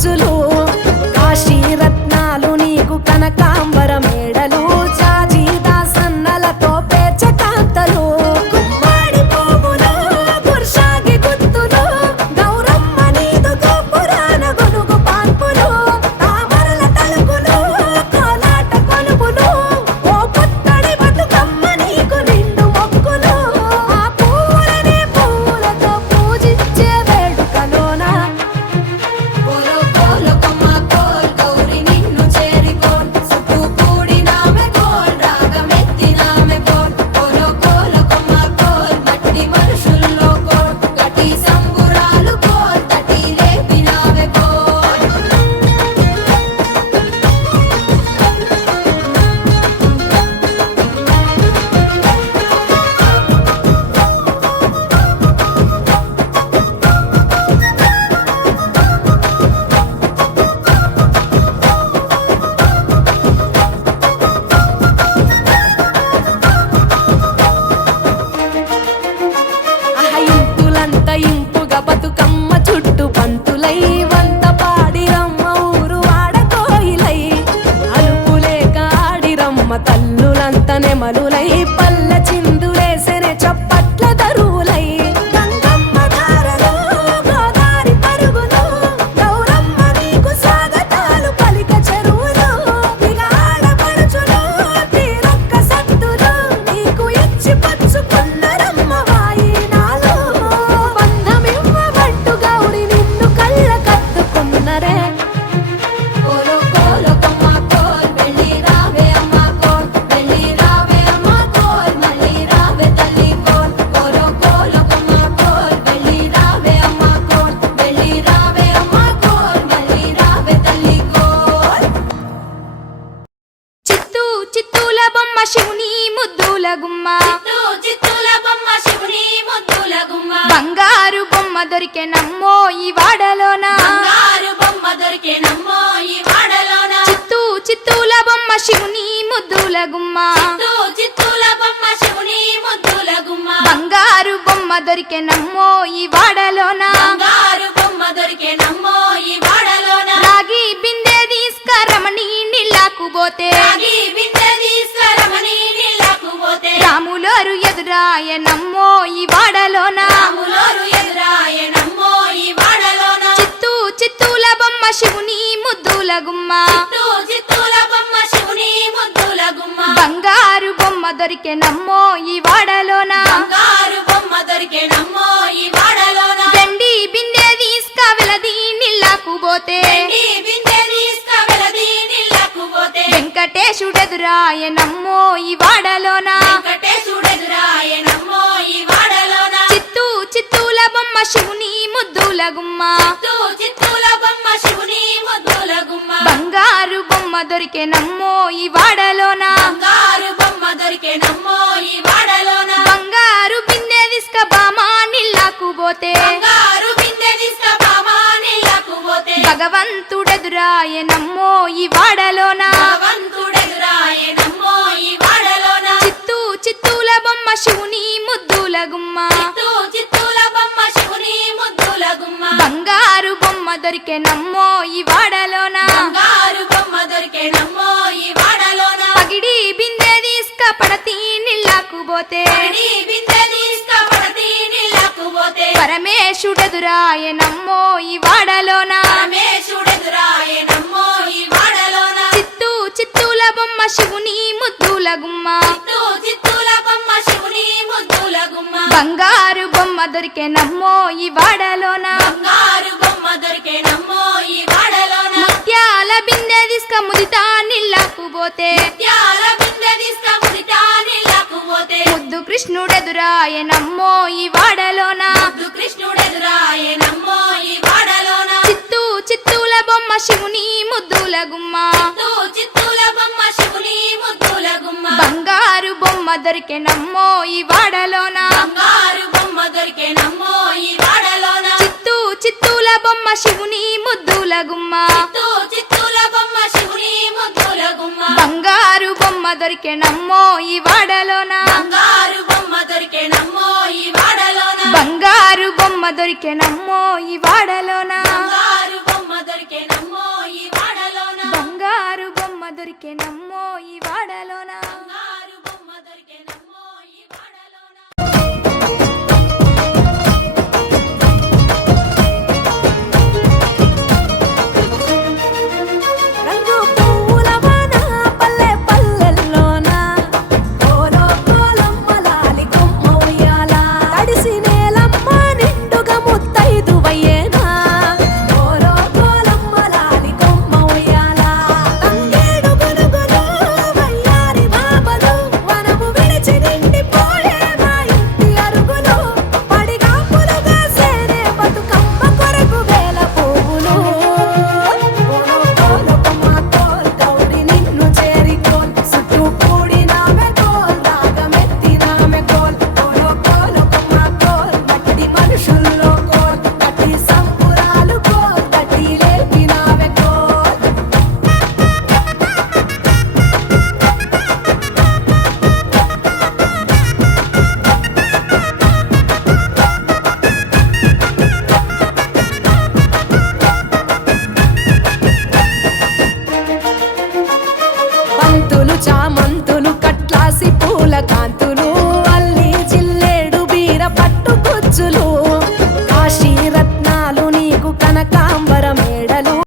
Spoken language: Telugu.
గాజులు కాశీ రత్నాలు నీకు కనకాంబర మేడలు జాజి దాసన్నలతో పేర్చ కాంతలు గుమ్మడి పువ్వులు గుర్షాగి గుత్తులు గౌరమ్మ నీదు గోపురాన గొనుగు పాన్పులు తామరల తలుపులు కోలాట కొలుపులు ఓ పుత్తడి బతుకమ్మ నీకు నిండు మొక్కులు ఆ పువ్వులనే పువ్వులతో పూజించే వేడుకలోన కోలో కోలో కొమ్మ కోల్ గౌరి నిన్ను చేరికోన్ సుట్టు కూడినామె కోల్ రాగమెత్తినామె కోల్ కోలో కోలో కొమ్మ కోల్ మట్టి మనుషుల్లో కోల్ గట్టి సంబురాలు కోల్ తటి రేపినామె కోల్ ఇంపులంత ఇంపుగా బతుకమ్మ చుట్టు పంతులై వంత పాడిరమ్మ ఊరు ఆడకోయిలై అలుపులేక ఆడిరమ్మ తల్లులంత నెమలులై పల్ల చిందులేసెనే చప్పట్ల దరువులై గంగమ్మ దారలు గోదారి పరుగులు గౌరమ్మ నీకు స్వాగతాలు పలిక చెరువులు ఇక ఆడపడుచులు తీరొక్క సత్తులు నీకు ఇచ్చి పచ్చుకున్నరమ్మ వాయినాలు బంధమివ్వబట్టు గౌరి నిన్ను కళ్ళ కత్తుకున్నరే కోలో కోలో కొమ్మ కోల్ వెళ్ళి రావే అమ్మ కోల్ వెళ్ళి రావే అమ్మ కోల్ మళ్ళీ రావే తల్లి కోల్ కోలో కోలో కొమ్మ కోల్ వెళ్ళి రావే అమ్మ కోల్ వెళ్ళి రావే అమ్మ కోల్ మళ్ళీ రావే తల్లి కోల్ చిత్తూ చిత్తూల బొమ్మ శివుని ముద్దుల గుమ్మ చిత్తూల బొమ్మ శివుని ముద్దుల గుమ్మ బంగారు బొమ్మ దొరికే నమ్మో ఈ వాడలోన బంగారు బొమ్మ దొరికే నమ్మో ఈ వాడలోన చిత్తూ చిత్తూల బొమ్మ శివుని ముద్దుల గుమ్మ చిత్తూల బొమ్మ శివుని ముద్దుల గుమ్మ బంగారు బొమ్మ దొరికే నమ్మో ఈ వాడలోన బంగారు బొమ్మ దొరికే నమ్మో ఈ వాడలోన రాగి బిందె తీసుకరమణి నీళ్ళకు పోతే రాగి బిందె తీసుకురమని నీళ్ళకు పోతే రాములోరు ఎదురాయ నమ్మో ఈ వాడలోన రాములోరు ఎదురాయ నమ్మో ఈ వాడలోన చిత్తూ చిత్తూల బొమ్మ శివుని ముద్దుల గుమ్మ చిత్తూల బొమ్మ శివుని ముద్దుల గుమ్మ బంగారు బొమ్మ దొరికే నమ్మో ఈ వాడలోన బంగారు బొమ్మ దొరికే నమ్మో ఈ వాడలోన వెండి బిందె తీసుక వెలది నీళ్ళకు పోతే వెండి బిందె తీసుకువెళది నీళ్ళకు పోతే వెంకటేశుడెదురాయ నమ్మో ఈ వాడలోన వెంకటేశుడెదురాయ నమ్మో ఈ వాడలోన చిత్తూ చిత్తూల బొమ్మ శివుని ముద్దుల గుమ్మ చిత్తూల బొమ్మ శివుని ముద్దుల గుమ్మ బంగారు బొమ్మ దొరికే నమ్మో ఈ వాడలోన బంగారు బొమ్మ దొరికే నమ్మో ఈ వాడలోన బంగారు బిందె తీసుక బామా నీళ్ళకు పోతే బంగారు బిందె తీసుకువా నీళ్ళకు పోతే భగవంతుడెదురాయ నమ్మో ఈ వాడలోన భగవంతుడెదురాయ నమ్మో ఈ వాడలోన చిత్తూ చిత్తూల బొమ్మ శివుని ముద్దుల గుమ్మ చిత్తూల బొమ్మ శివుని ముద్దుల గుమ్మ బంగారు బొమ్మ దొరికే నమ్మో ఈ వాడలోన బంగారు బొమ్మ దొరికే నమ్మో ఈ వాడలోన పగిడి బిందె తీసుక పడతి నీళ్ళకు పోతే పడి బిందె తీసుకువడతి నీళ్ళకు పోతే పరమేశుడెదురాయ నమ్మో ఈ వాడలోన పరమేశుడెదురాయ నమ్మో ఈ వాడలోన చిత్తూ చిత్తూల బొమ్మ శివుని ముద్దుల గుమ్మ చిత్తూల బొమ్మ శివుని ముద్దుల గుమ్మ బంగారు బొమ్మ దొరికే నమ్మో ఈ వాడలోన బంగారు బొమ్మ దొరికే నమ్మో ఈ వాడలోన ముత్యాల బిందె తీసుక ముదితా నీళ్ళకు పోతే త్యాల బిందె తీసుకువడితా నీళ్ళకు పోతే ముద్దు కృష్ణుడెదురాయ నమ్మో ఈ వాడలోన కృష్ణుడెదురాయ నమ్మో ఈ వాడలోన చిత్తూ చిత్తూల బొమ్మ శివుని ముద్దుల గుమ్మ చిత్తూల బొమ్మ శివుని ముద్దుల గుమ్మ బంగారు బొమ్మ దొరికే నమ్మో ఈ వాడలోన బంగారు బొమ్మ దొరికే నమ్మో ఈ వాడలోన చిత్తూ చిత్తూల బొమ్మ శివుని ముద్దుల గుమ్మ చిత్తూల బొమ్మ శివుని ముద్దుల గుమ్మ బంగారు బొమ్మ దొరికే నమ్మో ఈ వాడలోన బంగారు బొమ్మ దొరికే నమ్మో ఈ వాడలోన బంగారు బొమ్మ దొరికే నమ్మో ఈ వాడలోన బంగారు బొమ్మ దొరికే దొరికే నమ్మో ఈ వాడలోనా